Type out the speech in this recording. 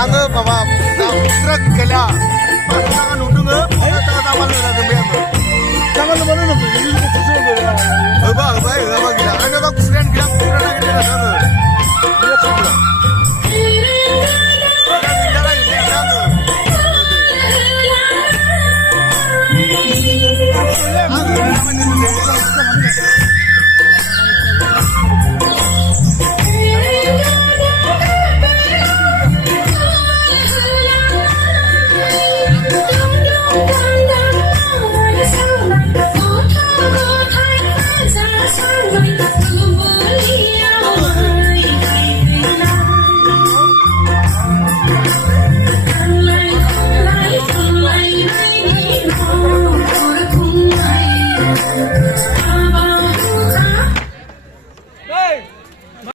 Angga bawa truk gila, tangan udungnya, tangan mana ada bayar? Tangan mana nak? Ini khusus gila. Apa gila? Angga bang kusuran gila, kusuran lagi ada sana. Dia kusuran. Gila lagi dia sana. Angga mana ni?